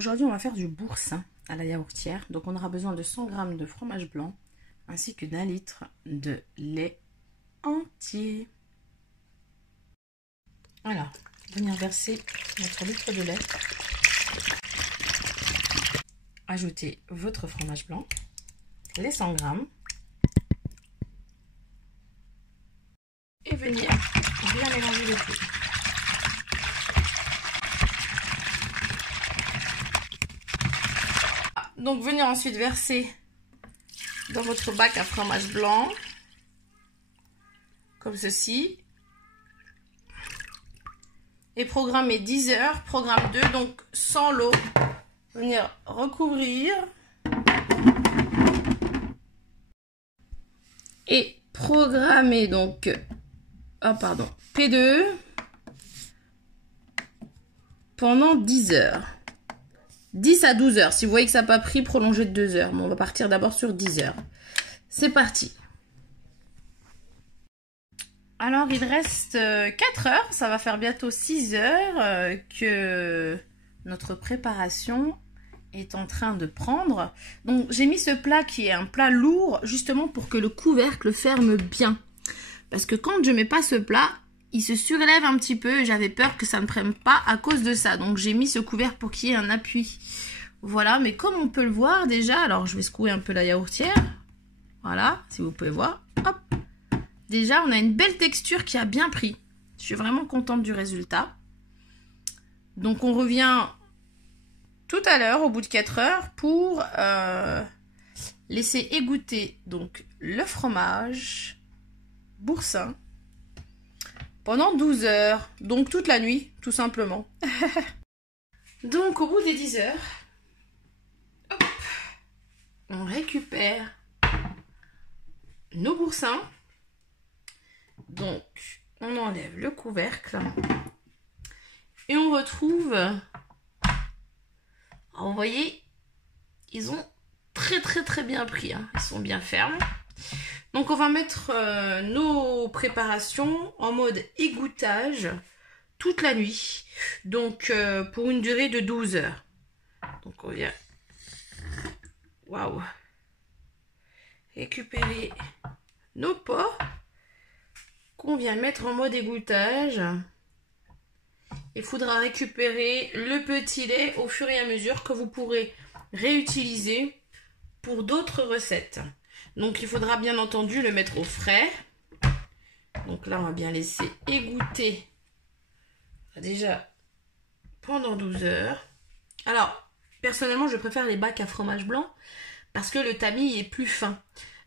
aujourd'hui, on va faire du boursin à la yaourtière. Donc, on aura besoin de 100 g de fromage blanc ainsi que d'1 litre de lait entier. Alors, venir verser notre litre de lait. Ajoutez votre fromage blanc, les 100 g et venir bien mélanger le tout. Donc, venir ensuite verser dans votre bac à fromage blanc, comme ceci. Et programmer 10 heures, programme 2, donc sans l'eau. Venir recouvrir. Et programmer donc, P2 pendant 10 heures. 10 à 12 heures. Si vous voyez que ça n'a pas pris, prolongez de 2 heures. Mais on va partir d'abord sur 10 heures. C'est parti. Alors, il reste 4 heures. Ça va faire bientôt 6 heures que notre préparation est en train de prendre. Donc, j'ai mis ce plat qui est un plat lourd, justement pour que le couvercle ferme bien. Parce que quand je ne mets pas ce plat, il se surélève un petit peu et j'avais peur que ça ne prenne pas à cause de ça. Donc, j'ai mis ce couvercle pour qu'il y ait un appui. Voilà, mais comme on peut le voir déjà, alors je vais secouer un peu la yaourtière. Voilà, si vous pouvez voir. Hop. Déjà, on a une belle texture qui a bien pris. Je suis vraiment contente du résultat. Donc, on revient tout à l'heure, au bout de 4 heures, pour laisser égoutter donc, le fromage boursin pendant 12 heures. Donc, toute la nuit, tout simplement. Donc, au bout des 10 heures, hop, on récupère nos boursins. Donc, on enlève le couvercle et on retrouve, alors vous voyez, ils ont très bien pris, hein. Ils sont bien fermes. Donc, on va mettre nos préparations en mode égouttage toute la nuit, donc pour une durée de 12 heures. Donc, on vient, waouh, récupérer nos pots qu'on vient mettre en mode égouttage. Il faudra récupérer le petit lait au fur et à mesure que vous pourrez réutiliser pour d'autres recettes. Donc il faudra bien entendu le mettre au frais. Donc là on va bien laisser égoutter déjà pendant 12 heures. Alors personnellement je préfère les bacs à fromage blanc parce que le tamis est plus fin.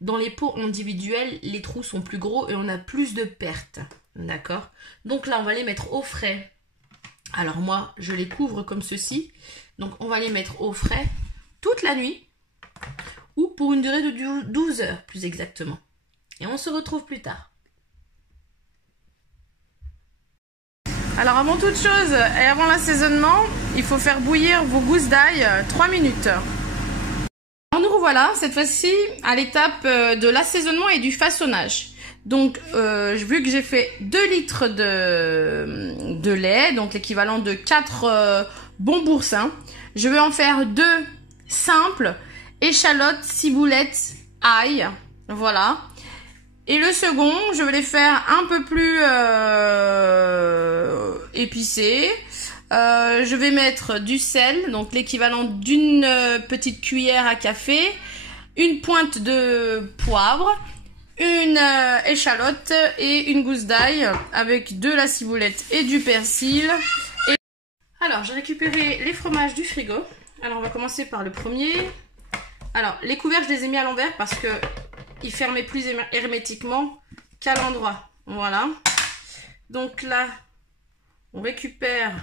Dans les pots individuels, les trous sont plus gros et on a plus de pertes. D'accord? Donc là, on va les mettre au frais. Alors moi, je les couvre comme ceci. Donc on va les mettre au frais toute la nuit ou pour une durée de 12 heures plus exactement. Et on se retrouve plus tard. Alors avant toute chose et avant l'assaisonnement, il faut faire bouillir vos gousses d'ail 3 minutes. Nous revoilà cette fois-ci à l'étape de l'assaisonnement et du façonnage. Donc vu que j'ai fait 2 litres de lait, donc l'équivalent de 4 bons boursins, je vais en faire 2 simples, échalotes, ciboulettes, ail, voilà. Et le second, je vais les faire un peu plus épicés. Je vais mettre du sel, donc l'équivalent d'une petite cuillère à café, une pointe de poivre, une échalote et une gousse d'ail avec de la ciboulette et du persil. Alors, j'ai récupéré les fromages du frigo. Alors, on va commencer par le premier. Alors, les couvercles, je les ai mis à l'envers parce que ils fermaient plus hermétiquement qu'à l'endroit. Voilà. Donc là, on récupère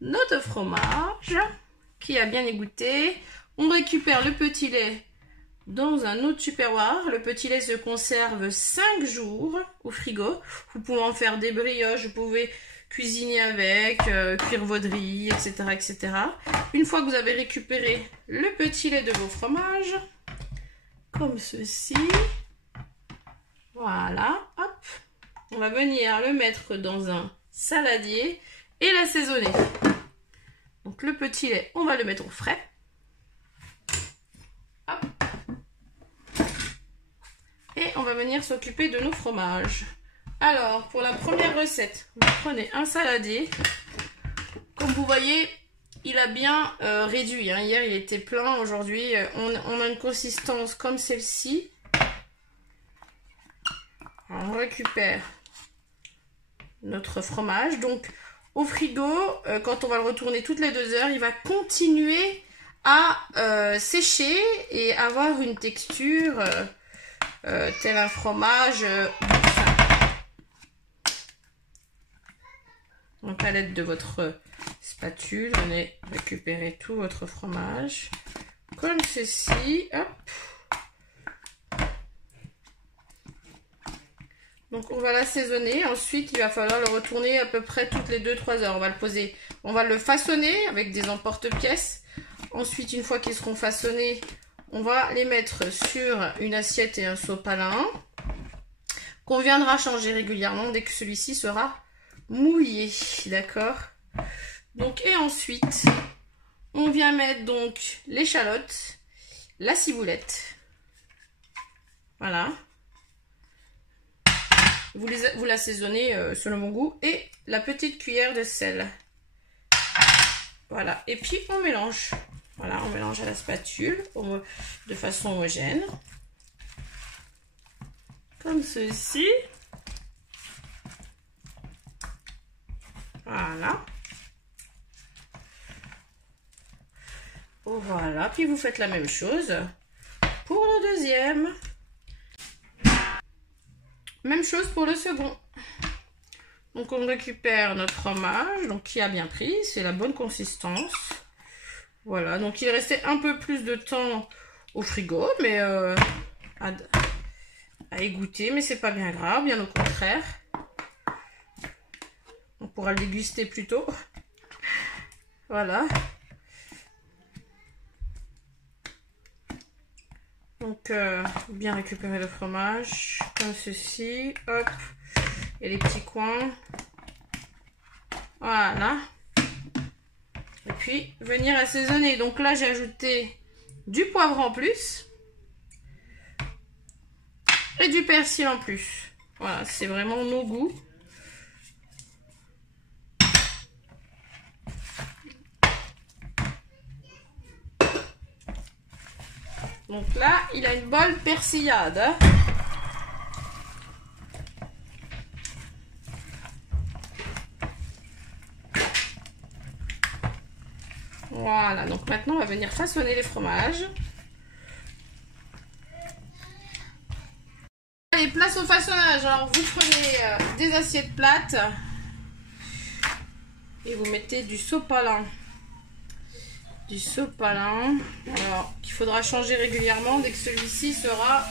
notre fromage qui a bien égoutté. On récupère le petit lait dans un autre tupperware. Le petit lait se conserve 5 jours au frigo. Vous pouvez en faire des brioches, vous pouvez cuisiner avec, cuire votre riz, etc., etc. Une fois que vous avez récupéré le petit lait de vos fromages, comme ceci, voilà, hop, on va venir le mettre dans un saladier et l'assaisonner. Donc le petit lait, on va le mettre au frais. Hop. Et on va venir s'occuper de nos fromages. Alors, pour la première recette, vous prenez un saladier. Comme vous voyez, il a bien réduit. Hein. Hier, il était plein. Aujourd'hui, on a une consistance comme celle-ci. On récupère notre fromage. Donc, au frigo, quand on va le retourner toutes les 2 heures, il va continuer à sécher et avoir une texture tel un fromage. Donc, à l'aide de votre spatule, venez récupérer tout votre fromage comme ceci. Hop. Donc on va l'assaisonner, ensuite il va falloir le retourner à peu près toutes les 2-3 heures. On va le poser, on va le façonner avec des emporte-pièces. Ensuite, une fois qu'ils seront façonnés, on va les mettre sur une assiette et un sopalin qu'on viendra changer régulièrement dès que celui-ci sera mouillé, d'accord? Donc, et ensuite, on vient mettre donc l'échalote, la ciboulette, voilà. Vous l'assaisonnez selon mon goût. Et la petite cuillère de sel. Voilà. Et puis, on mélange. Voilà, on mélange à la spatule de façon homogène. Comme ceci. Voilà. Voilà. Puis, vous faites la même chose pour le deuxième. Même chose pour le second. Donc on récupère notre fromage, donc qui a bien pris, c'est la bonne consistance. Voilà, donc il restait un peu plus de temps au frigo, mais à égoutter, mais c'est pas bien grave, bien au contraire. On pourra le déguster plus tôt. Voilà. Donc, bien récupérer le fromage, comme ceci, hop, et les petits coins, voilà. Et puis, venir assaisonner. Donc là, j'ai ajouté du poivre en plus, et du persil en plus. Voilà, c'est vraiment nos goûts. Donc là, il a une bonne persillade. Hein. Voilà, donc maintenant, on va venir façonner les fromages. Allez, place au façonnage. Alors, vous prenez des assiettes plates et vous mettez du sopalin. Du sopalin, alors qu'il faudra changer régulièrement dès que celui-ci sera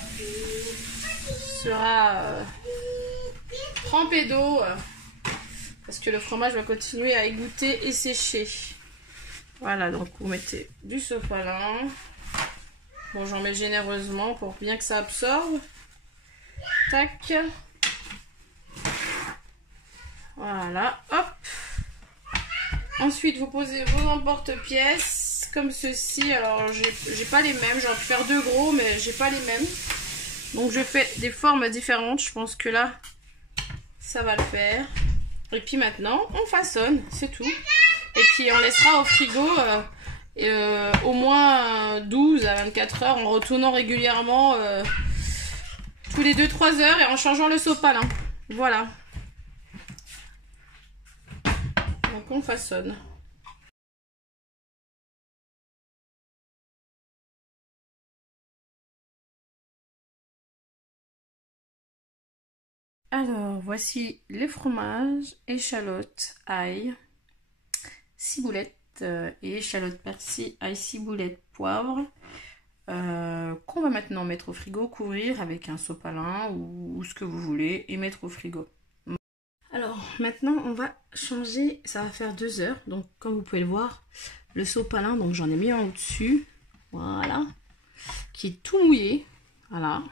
trempé d'eau, parce que le fromage va continuer à égoutter et sécher. Voilà, donc vous mettez du sopalin. Bon, j'en mets généreusement pour bien que ça absorbe. Tac. Voilà, hop. Ensuite, vous posez vos emporte-pièces comme ceci. Alors, j'ai pas les mêmes. J'aurais pu faire 2 gros, mais j'ai pas les mêmes. Donc, je fais des formes différentes. Je pense que là, ça va le faire. Et puis maintenant, on façonne. C'est tout. Et puis, on laissera au frigo au moins 12 à 24 heures en retournant régulièrement tous les 2-3 heures et en changeant le sopalin. Voilà. Donc on façonne. Alors voici les fromages, échalotes, ail, ciboulette et échalote persil, ail, ciboulette, poivre, qu'on va maintenant mettre au frigo, couvrir avec un sopalin ou ce que vous voulez et mettre au frigo. Alors maintenant on va changer, ça va faire 2 heures, donc comme vous pouvez le voir, le sopalin, donc j'en ai mis un au-dessus, voilà, qui est tout mouillé, voilà,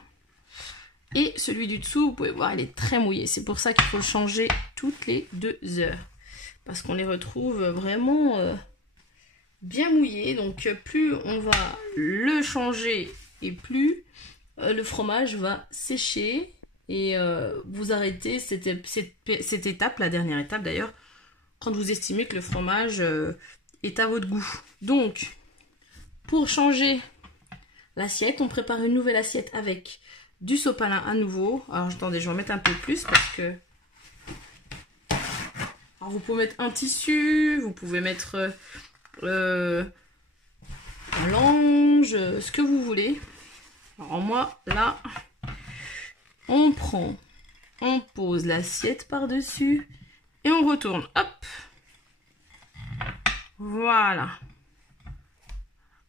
et celui du dessous, vous pouvez voir, il est très mouillé, c'est pour ça qu'il faut le changer toutes les 2 heures, parce qu'on les retrouve vraiment bien mouillé. Donc plus on va le changer et plus le fromage va sécher. Et vous arrêtez cette étape, la dernière étape d'ailleurs, quand vous estimez que le fromage est à votre goût. Donc, pour changer l'assiette, on prépare une nouvelle assiette avec du sopalin à nouveau. Alors, attendez, je vais en mettre un peu plus parce que... Alors, vous pouvez mettre un tissu, vous pouvez mettre un linge, ce que vous voulez. Alors, moi, là, on prend, on pose l'assiette par-dessus et on retourne. Hop! Voilà.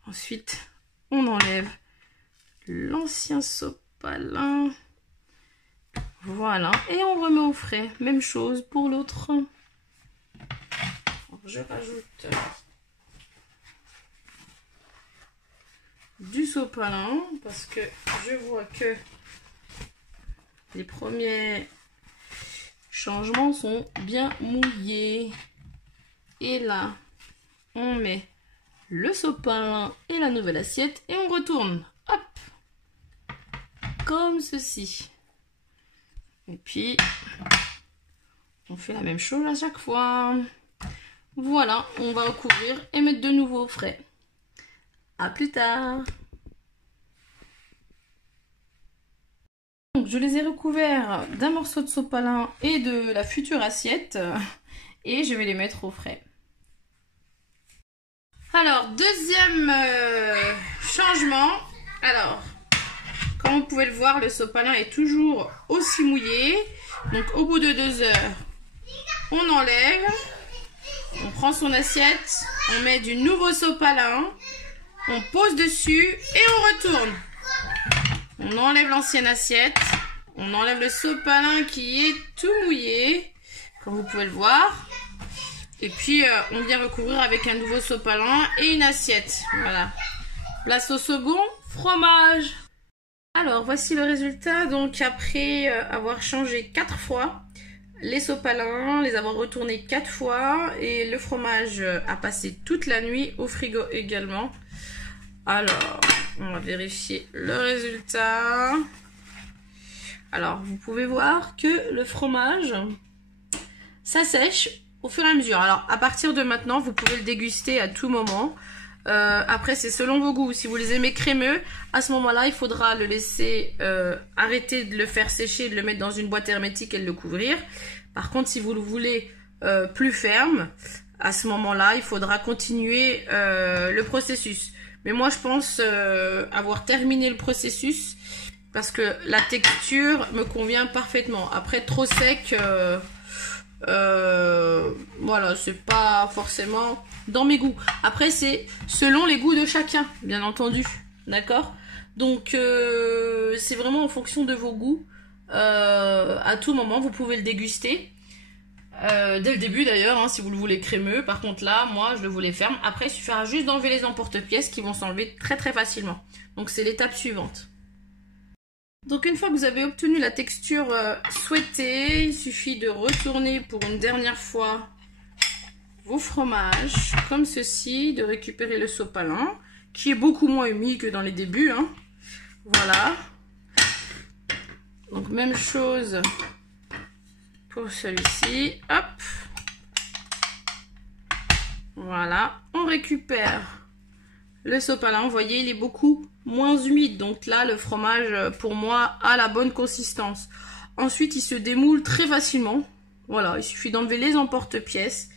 Ensuite, on enlève l'ancien sopalin. Voilà. Et on remet au frais. Même chose pour l'autre. Je rajoute du sopalin parce que je vois que les premiers changements sont bien mouillés. Et là, on met le sopalin et la nouvelle assiette et on retourne. Hop! Comme ceci. Et puis, on fait la même chose à chaque fois. Voilà, on va recouvrir et mettre de nouveau au frais. À plus tard. Donc, je les ai recouverts d'un morceau de sopalin et de la future assiette. Et je vais les mettre au frais. Alors, deuxième changement. Alors, comme vous pouvez le voir, le sopalin est toujours aussi mouillé. Donc, au bout de 2 heures, on enlève. On prend son assiette, on met du nouveau sopalin, on pose dessus et on retourne. On enlève l'ancienne assiette, on enlève le sopalin qui est tout mouillé, comme vous pouvez le voir. Et puis on vient recouvrir avec un nouveau sopalin et une assiette. Voilà. Place au second fromage. Alors voici le résultat. Donc après avoir changé 4 fois les sopalins, les avoir retournés 4 fois et le fromage a passé toute la nuit au frigo également. Alors, on va vérifier le résultat. Alors, vous pouvez voir que le fromage, ça sèche au fur et à mesure. Alors, à partir de maintenant, vous pouvez le déguster à tout moment. Après, c'est selon vos goûts. Si vous les aimez crémeux, à ce moment-là, il faudra le laisser arrêter de le faire sécher, de le mettre dans une boîte hermétique et de le couvrir. Par contre, si vous le voulez plus ferme, à ce moment-là, il faudra continuer le processus. Mais moi, je pense avoir terminé le processus parce que la texture me convient parfaitement. Après, trop sec, voilà, c'est pas forcément dans mes goûts. Après, c'est selon les goûts de chacun, bien entendu. D'accord? Donc, c'est vraiment en fonction de vos goûts. À tout moment, vous pouvez le déguster. Dès le début d'ailleurs, hein, si vous le voulez crémeux. Par contre là, moi je le voulais ferme. Après il suffira juste d'enlever les emporte-pièces qui vont s'enlever très très facilement. Donc c'est l'étape suivante. Donc une fois que vous avez obtenu la texture souhaitée, il suffit de retourner pour une dernière fois vos fromages comme ceci, de récupérer le sopalin qui est beaucoup moins humide que dans les débuts, hein. Voilà. Donc même chose pour celui-ci, hop, voilà, on récupère le sopalin. Vous voyez, il est beaucoup moins humide, donc là le fromage pour moi a la bonne consistance. Ensuite il se démoule très facilement, voilà, il suffit d'enlever les emporte-pièces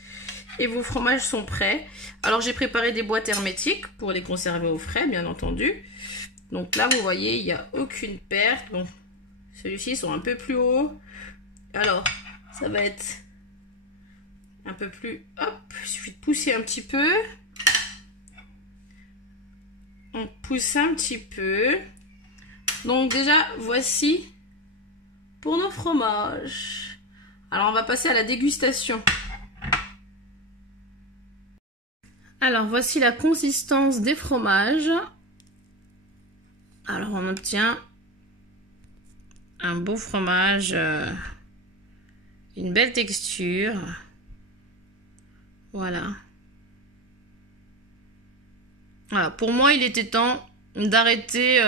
et vos fromages sont prêts. Alors j'ai préparé des boîtes hermétiques pour les conserver au frais, bien entendu. Donc là vous voyez, il n'y a aucune perte. Bon, celui-ci sont un peu plus hauts, alors ça va être un peu plus... Hop, il suffit de pousser un petit peu. On pousse un petit peu. Donc déjà, voici pour nos fromages. Alors, on va passer à la dégustation. Alors, voici la consistance des fromages. Alors, on obtient un beau fromage... une belle texture. Voilà. Voilà, pour moi, il était temps d'arrêter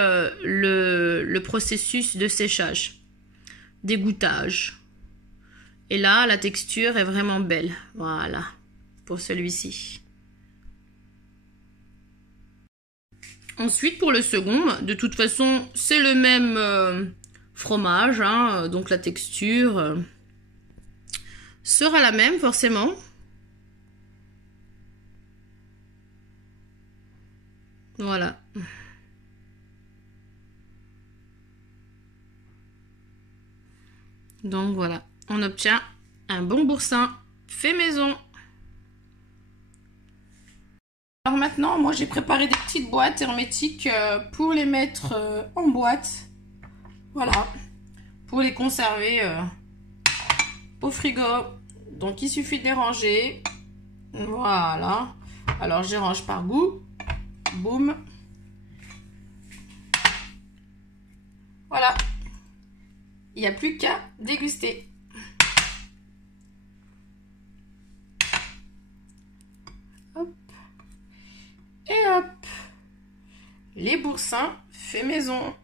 le processus de séchage, d'égouttage. Et là, la texture est vraiment belle. Voilà, pour celui-ci. Ensuite, pour le second, de toute façon, c'est le même fromage, hein, donc la texture sera la même forcément. Voilà. Donc voilà, on obtient un bon boursin fait maison. Alors maintenant, moi j'ai préparé des petites boîtes hermétiques pour les mettre en boîte. Voilà, pour les conserver au frigo. Donc il suffit de les ranger. Voilà. Alors je les range par goût. Boum. Voilà. Il n'y a plus qu'à déguster. Hop. Et hop. Les boursins fait maison.